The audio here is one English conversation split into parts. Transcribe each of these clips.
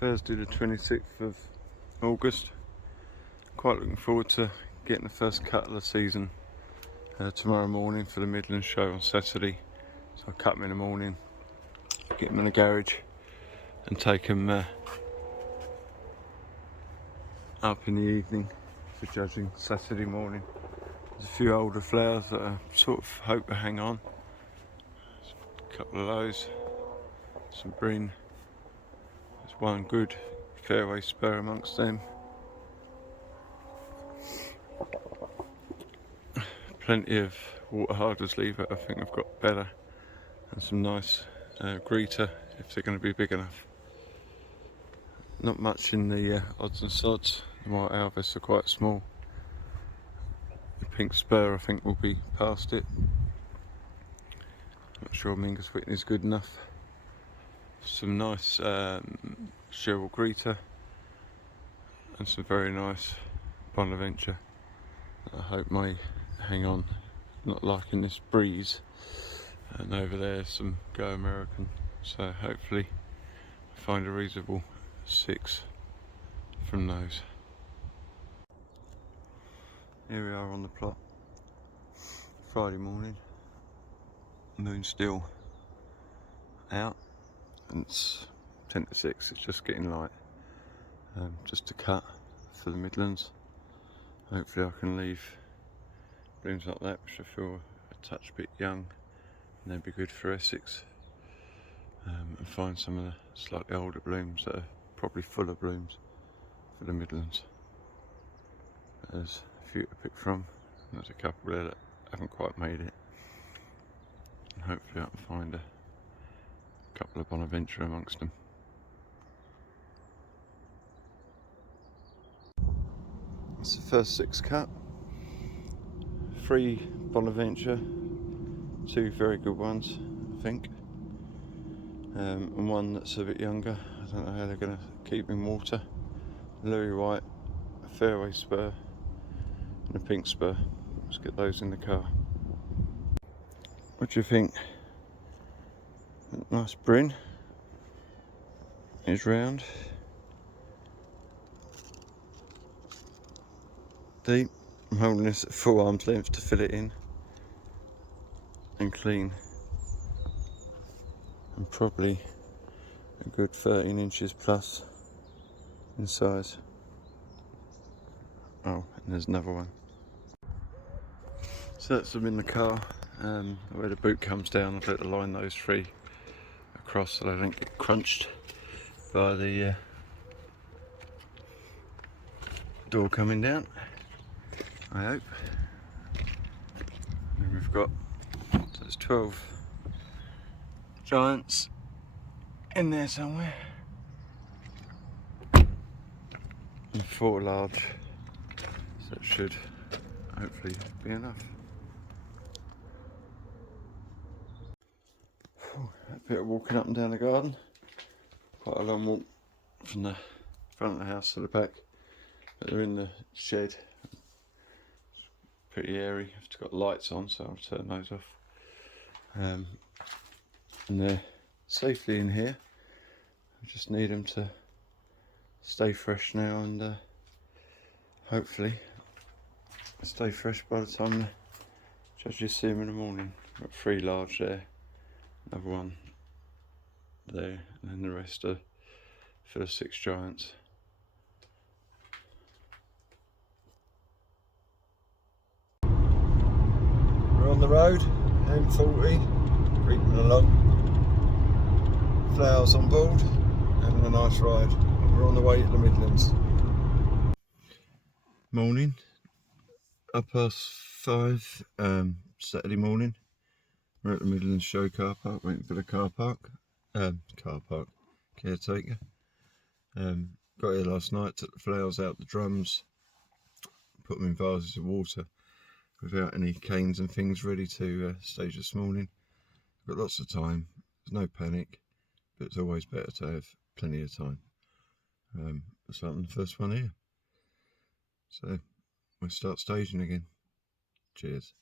Thursday the 26th of August. Quite looking forward to getting the first cut of the season tomorrow morning for the Midlands show on Saturday. So I'll cut them in the morning, get them in the garage and take them up in the evening for judging Saturday morning. There's a few older flowers that I sort of hope to hang on. A couple of those, some green. There's one good fairway spur amongst them. Plenty of water harders lever, I think I've got better, and some nice greeter if they're going to be big enough. Not much in the odds and sods. The white Alvis are quite small. The pink spur I think will be past it. Not sure Mingus Whitney's good enough. Some nice Cheryl greeter and some very nice Bonaventure that I hope may hang on. Not liking this breeze, and over there some Go American, so hopefully I find a reasonable 6 from those. Here we are on the plot, Friday morning, moon still out, and it's 10 to 6, it's just getting light. Just a cut for the Midlands. Hopefully I can leave blooms like that, which I feel a touch bit young, and they'd be good for Essex, and find some of the slightly older blooms that are probably fuller blooms for the Midlands. There's a few to pick from, and there's a couple there that haven't quite made it, and hopefully I can find a couple of Bonaventure amongst them. It's the first 6 cut. 3 Bonaventure, 2 very good ones I think, and one that's a bit younger. I don't know how they're going to keep in water. Louis White, a fairway spur and a pink spur. Let's get those in the car. What do you think? Nice Bryn is round, deep. I'm holding this at full arm's length to fill it in, and clean, and probably a good 13 inches plus in size. Oh, and there's another one. So that's them in the car. Where the boot comes down, I've got to line those 3 across so they don't get crunched by the door coming down, I hope. And we've got, so there's 12 giants in there somewhere, and 4 large, so it should hopefully be enough. A bit of walking up and down the garden, quite a long walk from the front of the house to the back, but they're in the shed. Pretty airy. I've got lights on, so I'll turn those off. And they're safely in here. I just need them to stay fresh now, and hopefully stay fresh by the time the judges see them in the morning. Got 3 large there, another one there, and then the rest are for the 6 giants. We're on the road, M40, creeping along. Flowers on board, having a nice ride. We're on the way to the Midlands. Morning, 5:30, Saturday morning. We're at the Midlands show car park, waiting for the car park caretaker. Got here last night, took the flowers out the drums, put them in vases of water without any canes and things, ready to stage this morning. Got lots of time, there's no panic, but it's always better to have plenty of time. So I'm the first one here, so we'll start staging again. Cheers.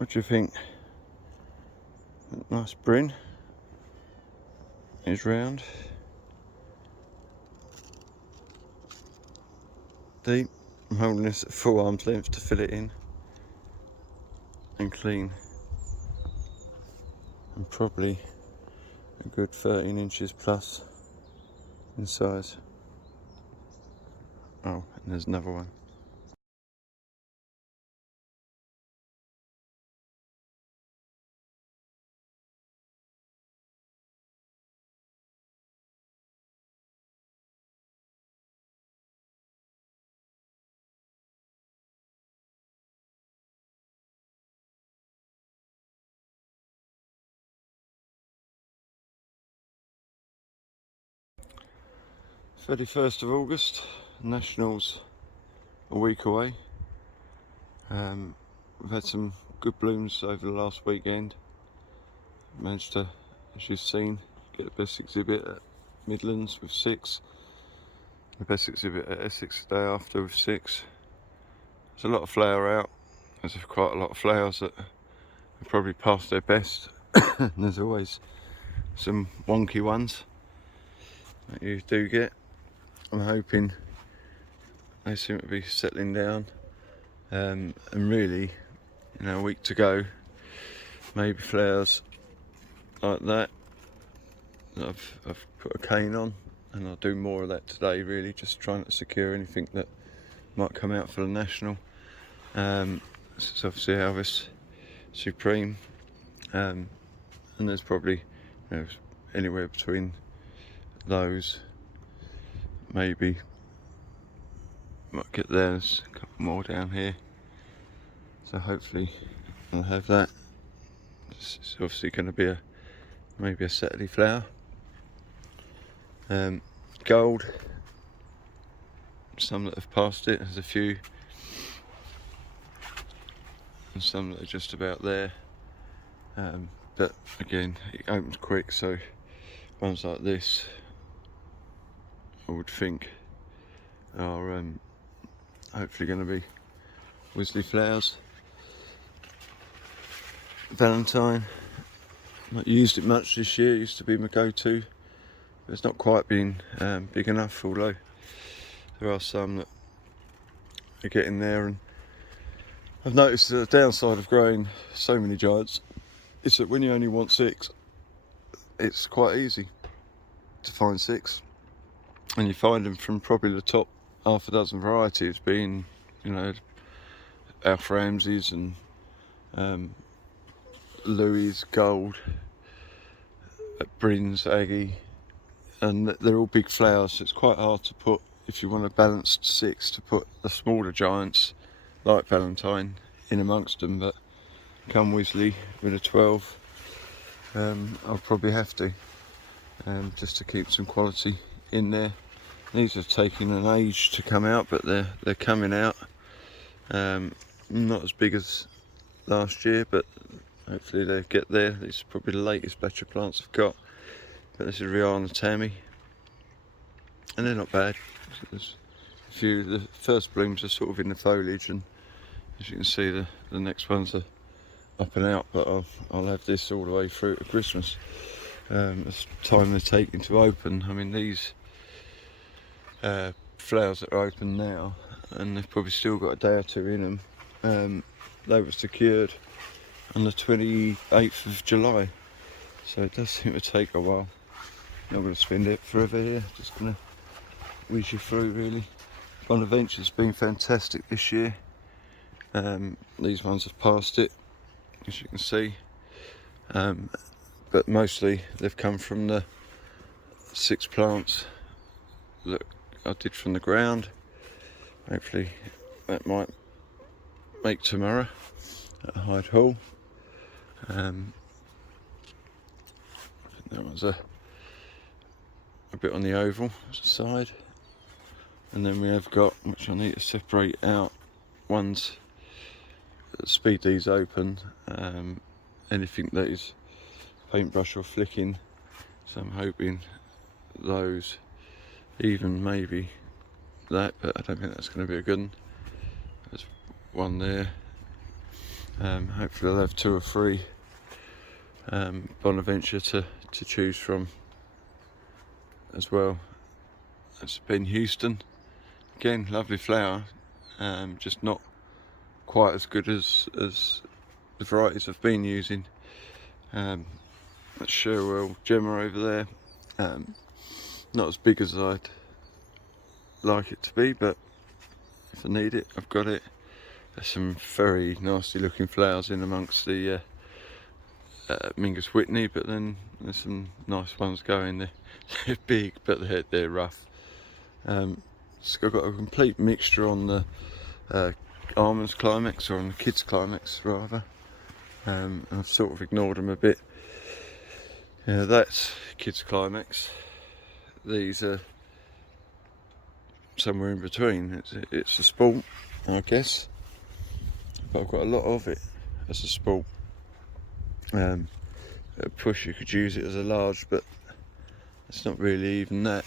What do you think? Nice brin. Is round. Deep. I'm holding this at full arm's length to fill it in. And clean. And probably a good 13 inches plus in size. Oh, and there's another one. August 31st, Nationals a week away. We've had some good blooms over the last weekend. Managed to, as you've seen, get the best exhibit at Midlands with 6. The best exhibit at Essex the day after with 6. There's a lot of flower out. There's quite a lot of flowers that have probably passed their best. And there's always some wonky ones that you do get. I'm hoping they seem to be settling down, and really, a week to go. Maybe flowers like that I've put a cane on, and I'll do more of that today. Really, just trying to secure anything that might come out for the national. This is obviously Elvis Supreme, and there's probably anywhere between those. Maybe might get there. There's a couple more down here, so hopefully I'll have that. It's obviously going to be maybe a Saturday flower. Gold, some that have passed it. There's a few, and some that are just about there. But again, it opens quick, so ones like this I would think are hopefully going to be Wisley flowers. Valentine, not used it much this year. It used to be my go-to, but it's not quite been big enough, although there are some that are getting there. And I've noticed the downside of growing so many giants is that when you only want 6, it's quite easy to find 6, and you find them from probably the top half a dozen varieties, being Alf Ramsey's and Louis, Gold, Brins, Aggie, and they're all big flowers, so it's quite hard to put, if you want a balanced 6, to put the smaller giants like Valentine in amongst them. But come Wisley with a 12, I'll probably have to, just to keep some quality in there. These have taken an age to come out, but they're coming out. Not as big as last year, but hopefully they get there. This is probably the latest batch of plants I've got, but this is Rihanna Tammy, and they're not bad. There's a few. The first blooms are sort of in the foliage, and as you can see, the next ones are up and out. But I'll have this all the way through to Christmas. It's time they're taking to open. I mean, these flowers that are open now, and they've probably still got a day or two in them. They were secured on the 28th of July, so it does seem to take a while. Not going to spend it forever here, just going to whiz you through really. Bonaventure's been fantastic this year. These ones have passed it, as you can see, but mostly they've come from the 6 plants that I did from the ground. Hopefully that might make tomorrow at Hyde Hall. I think that was a bit on the oval side, and then we have got, which I need to separate out, ones that speed these open, anything that is paintbrush or flicking, so I'm hoping those, even maybe that, but I don't think that's going to be a good one. There's one there, Hopefully I'll have 2 or 3 Bonaventure to choose from as well. That's been Houston. Again, lovely flower, just not quite as good as the varieties I've been using. That's Sherwell Gemma over there. Not as big as I'd like it to be, but if I need it, I've got it. There's some very nasty looking flowers in amongst the Mingus Whitney, but then there's some nice ones going. They're big, but they're rough. So I've got a complete mixture on the Almonds Climax, or on the Kids Climax rather. I've sort of ignored them a bit. That's Kids Climax. These are somewhere in between. It's a sport, I guess, but I've got a lot of it as a sport. At a push you could use it as a large, but it's not really even that.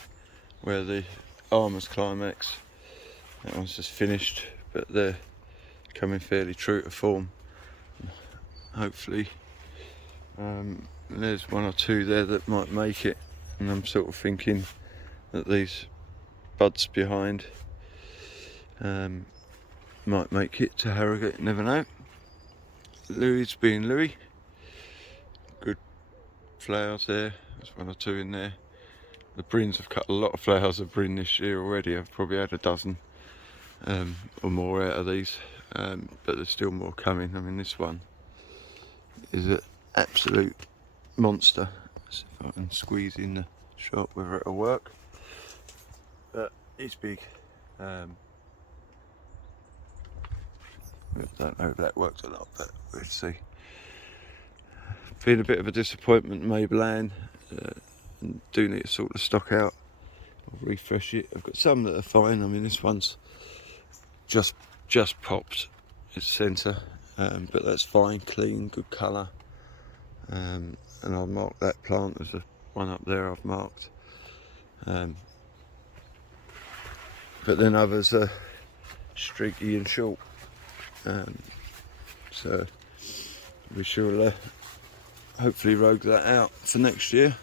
Where the Almonds Climax, that one's just finished, but they're coming fairly true to form. Hopefully there's 1 or 2 there that might make it, and I'm sort of thinking that these buds behind might make it to Harrogate, never know. Louis being Louis, good flowers there. There's 1 or 2 in there. The Brins have cut a lot of flowers of Brin this year already. I've probably had a dozen or more out of these, but there's still more coming. I mean, this one is an absolute monster. Let's see if I can squeeze in the shot whether it'll work. But it's big. I don't know if that worked or not, but we'll see. Been a bit of a disappointment, Maybelline. And do need to sort the stock out. I'll refresh it. I've got some that are fine. I mean, this one's just popped its centre, but that's fine, clean, good colour. And I'll mark that plant. There's one up there I've marked. But then others are streaky and short. So we shall hopefully rogue that out for next year.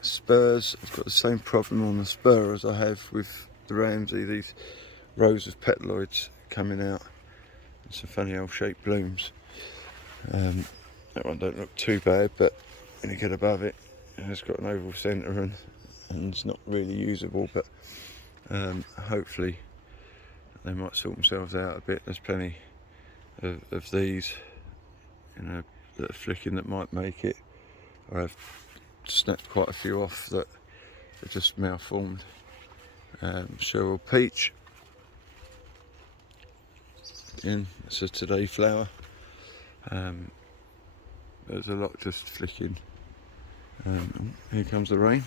Spurs, I've got the same problem on the spur as I have with the Ramsey. These rows of petaloids coming out and some funny old shaped blooms. That one don't look too bad, but when you get above it, it's got an oval centre and it's not really usable, but hopefully they might sort themselves out a bit. There's plenty of these, you know, that are flicking that might make it. I've snapped quite a few off that are just malformed. Sherwell Peach, again, it's a today flower. There's a lot just flicking. Here comes the rain.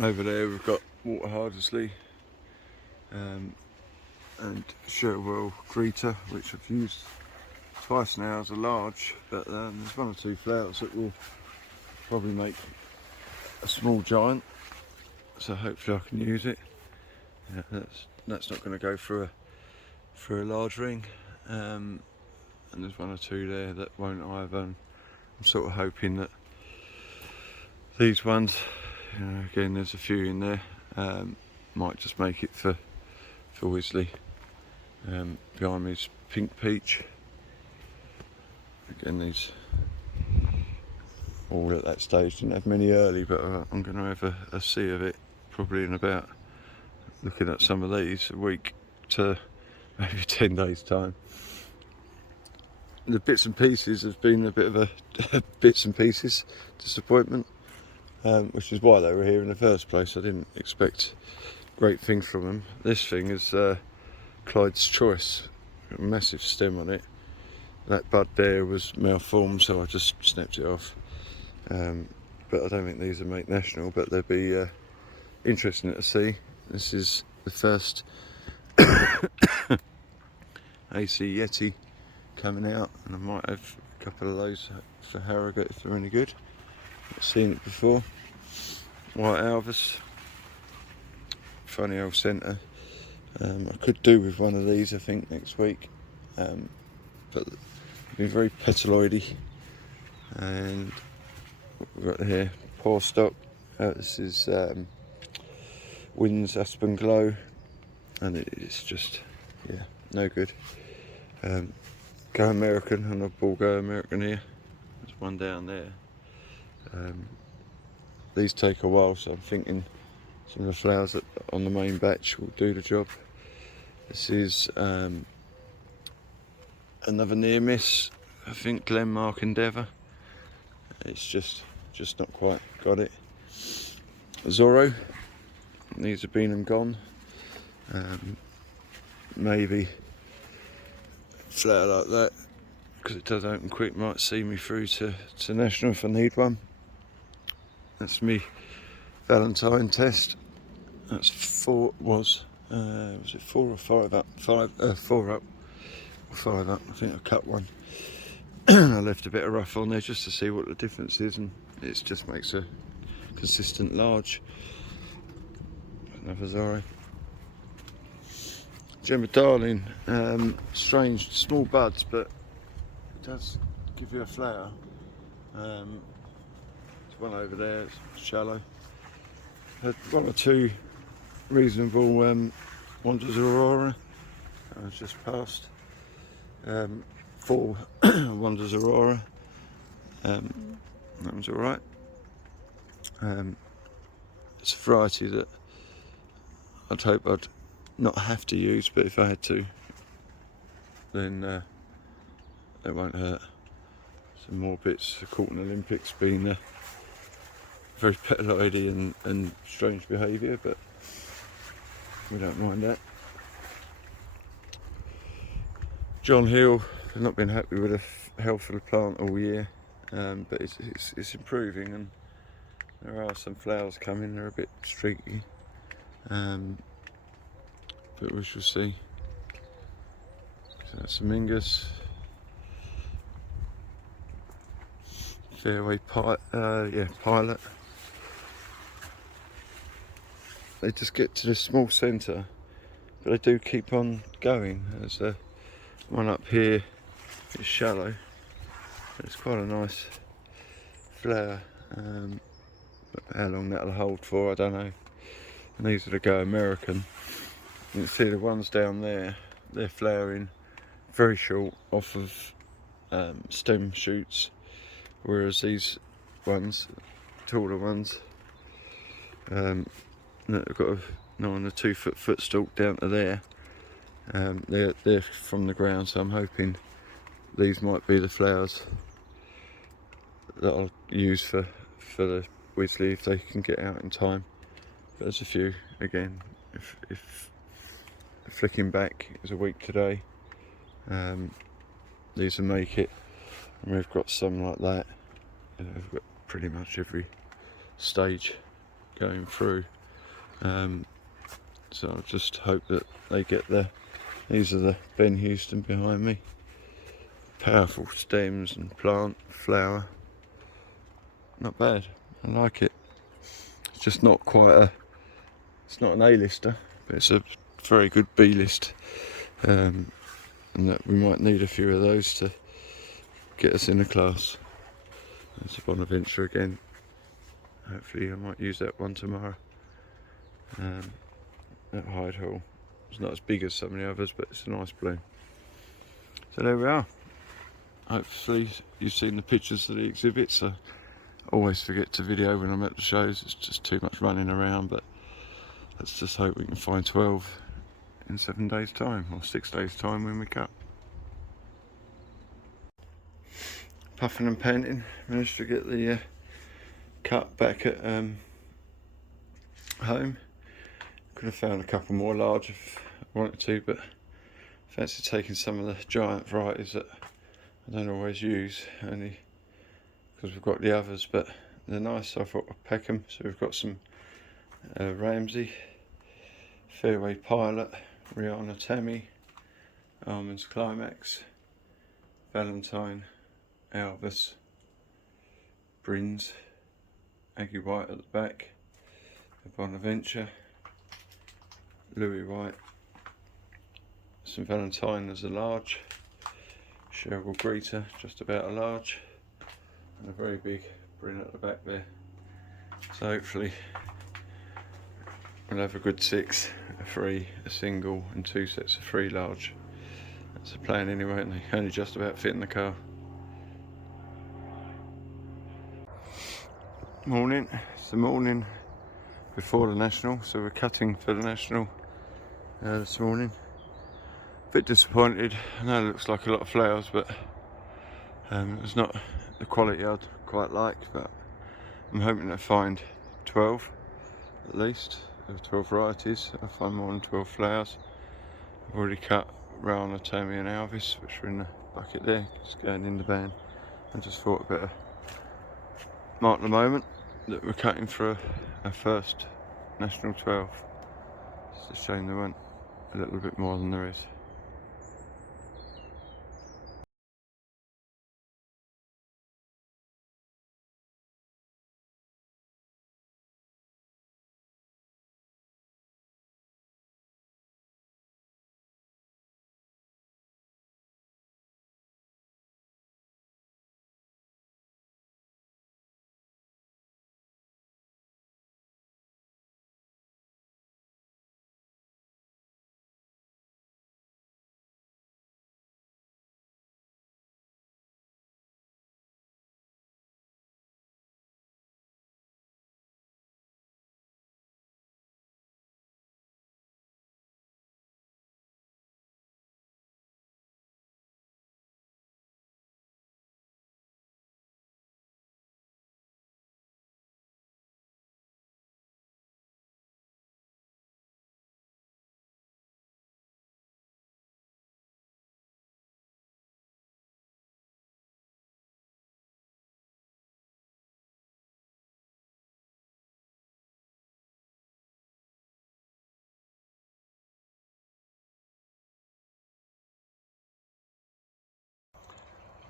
Over there we've got Water Hardesley and Sherwell Greta, which I've used twice now as a large, but there's 1 or 2 flowers that will probably make a small giant, so hopefully I can use it. That's not going to go through a large ring, and there's 1 or 2 there that won't either. I'm sort of hoping that these ones, you know, again there's a few in there, might just make it for Wisley. Behind me is Pink Peach. Again, these all at that stage, didn't have many early, but I'm going to have a see of it probably in about, looking at some of these, a week to maybe 10 days time. The bits and pieces have been a bit of a bits and pieces disappointment, which is why they were here in the first place. I didn't expect great things from them. This thing is Clyde's Choice, a massive stem on it. That bud there was malformed, so I just snapped it off. But I don't think these are make national, but they'll be interesting to see. This is the first AC Yeti coming out, and I might have a couple of those for Harrogate if they're any good. I've seen it before. White Alvis, funny old centre. I could do with one of these, I think, next week, but it'll be very petaloidy. And what we've got here, poor stock. This is Wins Aspen Glow, and it's just, yeah, no good. Go American, and I've bought Go American here. There's one down there. These take a while, so I'm thinking some of the flowers that on the main batch will do the job. This is another near miss, I think, Glenmark Endeavour. It's just not quite got it. Zorro, these have been and gone. Maybe a flower like that, because it does open quick, might see me through to National if I need one. That's me Valentine test. That's was it 4 or 5 up? 4 up or 5 up. I think I cut one. I left a bit of rough on there just to see what the difference is, and it just makes a consistent large. Another Zorro. Gemma Darling, strange small buds, but it does give you a flower. There's one over there, it's shallow. Had 1 or 2 reasonable Wonders Aurora. I was just past 4 Wonders Aurora. That one's alright. It's a variety that I'd hope I'd not have to use, but if I had to, then it won't hurt. Some more bits. The Corton Olympics being very petaloidy and strange behaviour, but we don't mind that. John Hill, I've not been happy with the health of the plant all year, but it's improving, and there are some flowers coming. They're a bit streaky, but we shall see. So that's some Mingus. Fairway Pilot. They just get to the small centre, but they do keep on going. There's one up here, it's shallow. It's quite a nice flower. But how long that'll hold for, I don't know. And these are the Go American. You can see the ones down there, they're flowering very short off of stem shoots, whereas these ones, taller ones, that have got a 2 foot footstalk down to there. They're from the ground, so I'm hoping these might be the flowers that I'll use for the Wisley if they can get out in time. But there's a few again. If flicking back, it's a week today. These will make it, and we've got some like that. We've got pretty much every stage going through. So I'll just hope that they get there. These are the Ben Houston behind me. Powerful stems and plant, flower. Not bad, I like it. It's just not quite it's not an A-lister, but it's a very good B-list. And that we might need a few of those to get us in a class. There's a Bonaventure again. Hopefully I might use that one tomorrow. That Hyde Hall. It's not as big as some of the others, but it's a nice bloom. So there we are. Hopefully you've seen the pictures of the exhibits. I always forget to video when I'm at the shows. It's just too much running around, but let's just hope we can find 12 in 7 days time, or 6 days time when we cut. Puffing and panting, managed to get the cut back at home. Could have found a couple more large if I wanted to, but fancy taking some of the giant varieties that I don't always use, only because we've got the others, but they're nice, so I thought I'd pack them. So we've got some Ramsey, Fairway Pilot, Rihanna Tammy, Almonds Climax, Valentine, Alvis, Brins, Aggie White at the back, the Bonaventure, Louis White, St Valentine is a large, Chervil Greta just about a large, and a very big brunette at the back there. So hopefully we'll have a good 6, a 3, a single and 2 sets of 3 large. That's the plan anyway, and they only just about fit in the car. Morning, it's the morning before the National, so we're cutting for the National this morning. A bit disappointed. I know it looks like a lot of flowers, but it's not the quality I'd quite like, but I'm hoping to find 12 at least, 12 varieties. I'll find more than 12 flowers. I've already cut Rana, Tammy and Alvis, which are in the bucket there, just going in the van. I just thought a bit of mark the moment that we're cutting for our first National 12. It's a shame there weren't a little bit more than there is.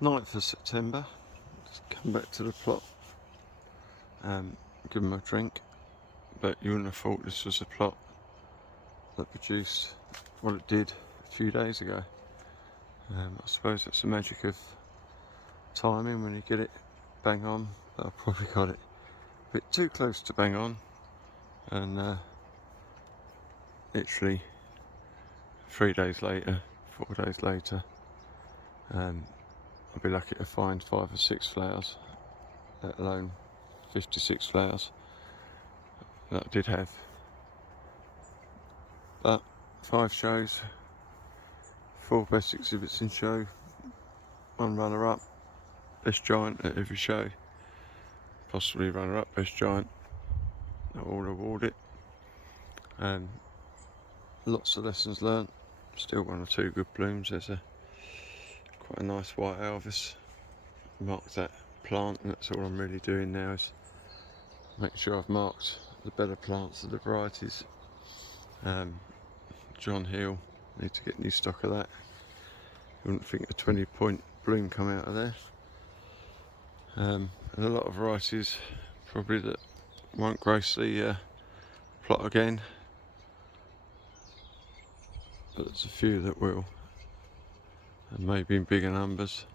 Ninth of September, just come back to the plot, give them a drink, but you wouldn't have thought this was a plot that produced what it did a few days ago. I suppose that's the magic of timing when you get it bang on, but I probably got it a bit too close to bang on, and literally 3 days later, 4 days later, I'll be lucky to find 5 or 6 flowers, let alone 56 flowers that I did have. But 5 shows, 4 best exhibits in show, 1 runner-up, best giant at every show, possibly runner-up, best giant, that all awarded. Lots of lessons learnt, still 1 or 2 good blooms. There's quite a nice white Alvis. Marked that plant, and that's all I'm really doing now, is make sure I've marked the better plants of the varieties. John Hill, need to get new stock of that. You wouldn't think a 20-point bloom come out of there. And a lot of varieties probably that won't grace the plot again, but there's a few that will, and maybe in bigger numbers.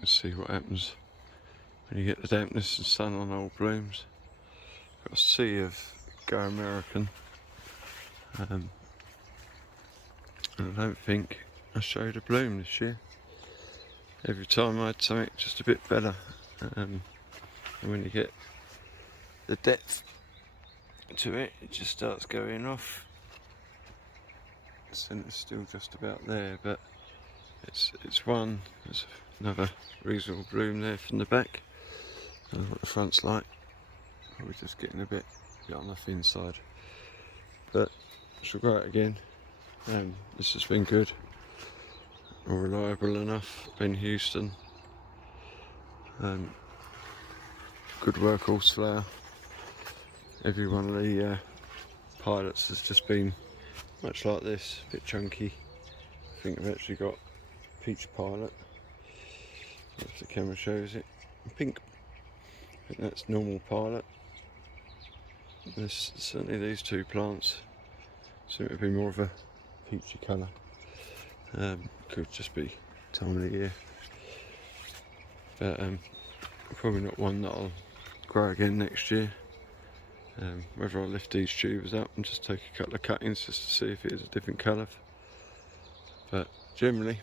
Let's see what happens when you get the dampness and sun on old blooms. Got a sea of Go American, and I don't think I showed a bloom this year. Every time I had something just a bit better, and when you get the depth to it, it just starts going off. The centre's still just about there, but it's one. There's another reasonable bloom there from the back. I don't know what the front's like. Probably just getting a bit on the thin side, but she'll grow it again. This has been good, or reliable enough. Ben Houston, good workhorse flower. Every one of the pilots has just been much like this, a bit chunky. I think I've actually got peach pilot, if the camera shows it. Pink, I think that's normal pilot. There's certainly these 2 plants seem to be more of a peachy colour. Could just be time of the year. But probably not one that I'll grow again next year. Whether I'll lift these tubers up and just take a couple of cuttings just to see if it is a different colour. But generally,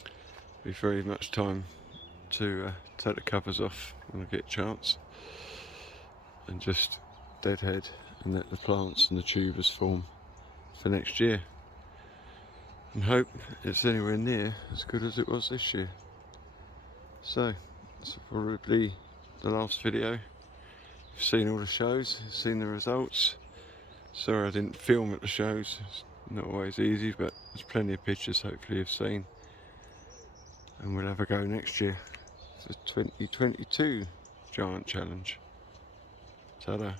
it'll be very much time to take the covers off when I get a chance and just deadhead and let the plants and the tubers form for next year, and hope it's anywhere near as good as it was this year. So that's probably the last video. You've seen all the shows, you've seen the results. Sorry I didn't film at the shows, it's not always easy, but there's plenty of pictures hopefully you've seen, and we'll have a go next year for 2022 Giant Challenge. Ta-da.